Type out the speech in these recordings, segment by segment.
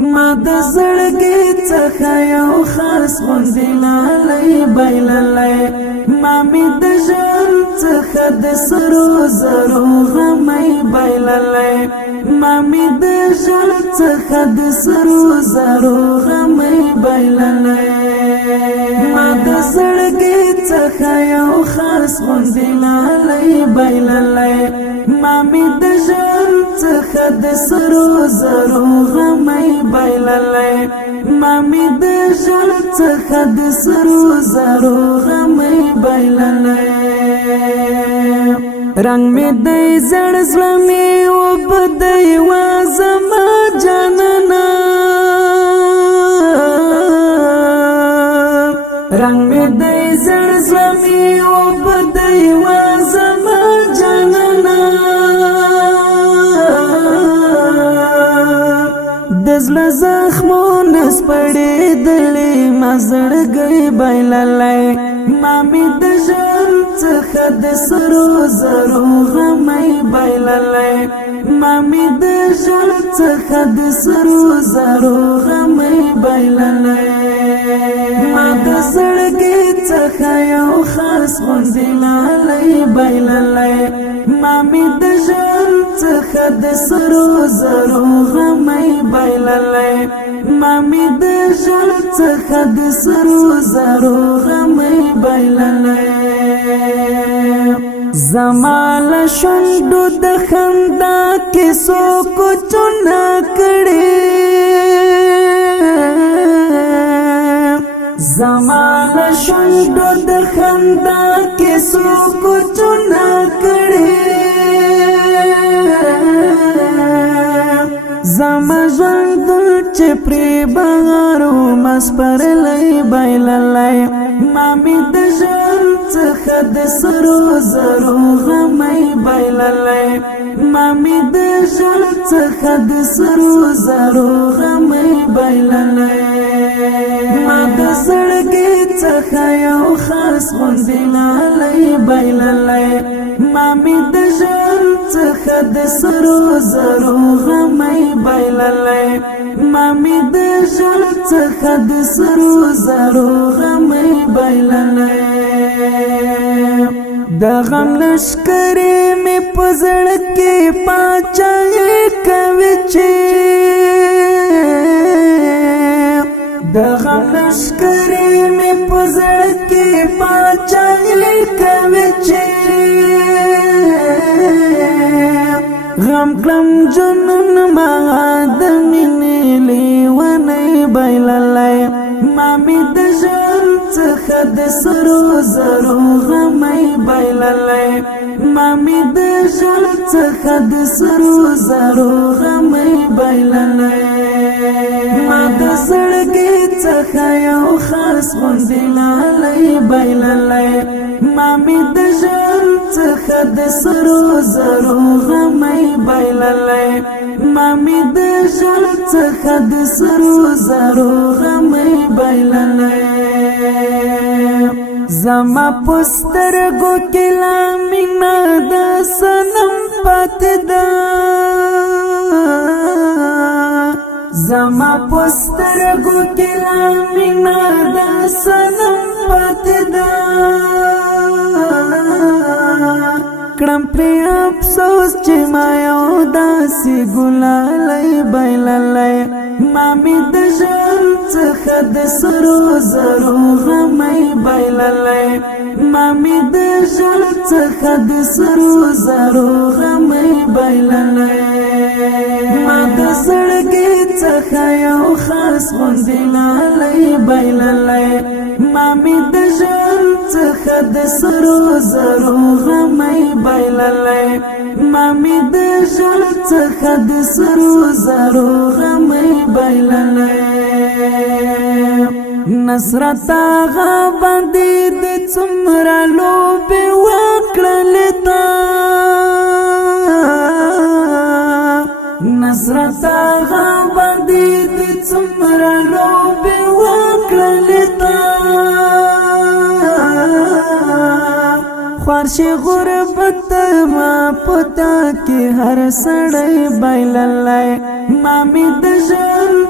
ما د زړګي څخه یو خاص غوندې لالی بایللی ما مې د ژوند څخه د سرو زرو غمی بایللی ما مې د ژوند څخه د سرو زرو غمی بایللی ما د زړګي څخه یو خاص غوندې لالی بایللی ما مې د ژوند څخه د سرو زرو غمی بایللی ما مې د ژوند څخه د سرو زرو غمی بایللی رنگ مې دی زړ زړه مې وبدی وا زما جانانه رنگ مې دی زړ زړه مې وبدی وا زما جانانه دزله زخمونه سپړېدلې ما زړګی بایللی ما مې د ژوند څخه د سرو زرو غمی بایللی ما مې د ژوند څخه د سرو زرو غمی بایللی ما د زړګي څخه یو خاص غوندې لالی بایللی ما مې د ژوند څخه د سرو زرو غمی بایللی ما مې د ژوند څخه د سرو زرو غمی بایللی زما له شونډو د خندا کیسو کوچونه کړې زما له شونډو د خندا کیسو کوچونه کړې زما ژوند چې پرې بغارو مسپرلی بایللی ما مې د ژوند څخه د سرو زرو غمی بایللی ما مې د ژوند څخه د سرو زرو غمی بایللی ما د زړګي څخه یو خاص غوندې لالی بایللی ما مې د ژوند څخه د سرو زرو غمی بایللی ما مې د ژوند څخه د سرو زرو غمی بایللی د غم لښکرې مې په زړه کې پاچاهي کوي چې د غم لښکرې مې په زړه کې پاچاهي کوي چې غم کلم جنون ما د مینې لیونی بایللی ما مې د ژوند څخه د سرو زرو غمی بایللی ما مې د ژوند څخه د سرو زرو غمی بایللی ما د زړګي څخه یو خاص غوندې لالی بایللی ما مې د ژوند څخه د سرو زرو غمی بایللی ما مې د ژوند څخه د سرو زرو غمی بایللی زما په سترګو کې لا مینه د صنم پاتې ده زما په سترګو کې لا مینه د صنم پاتې ده کړم پرې افسوس چې ما یو داسې ګلالی بایللی ما مې د ژوند څخه د سرو زرو غمی بایللی ما مې د ژوند څخه د سرو زرو غمی بایللی ما د زړګي څخه یو خاص غوندې لالی بایللی ما مې د ژوند څخه د سرو زرو غمی بایللی ما مې د ژوند څخه د سرو زرو غمی بایللی نصرت هغه باندې د څومره لوبې وکړلې تا نصرت هغه باندې د څومره لوبې وکړلې تا خوارشي غربت ما پتا کې هر سړی بایللی ما مې د ژوند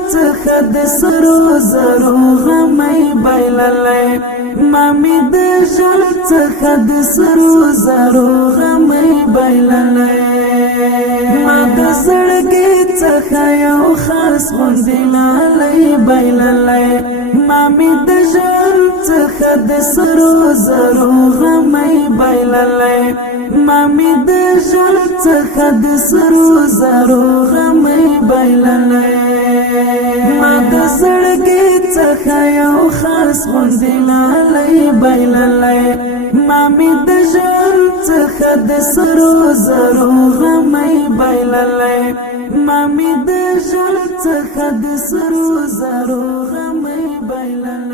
د سرو زرو غمې بایللې مامي د ژوند څخه د سرو زرو غمې بایللې ما د زړګي څخه یو خاص غوندې لالې بایللې مامي د ژوند څخه د سرو زرو غمې بایللې مامي د ژوند څخه د سرو زرو غمې بایللې ما د زړګي څخه یو خاص غوندې لالې بایللې مامي د ژوند څخه د سرو زرو غمې بایللې مامي د ژوند څخه د سرو زرو غمې بایللې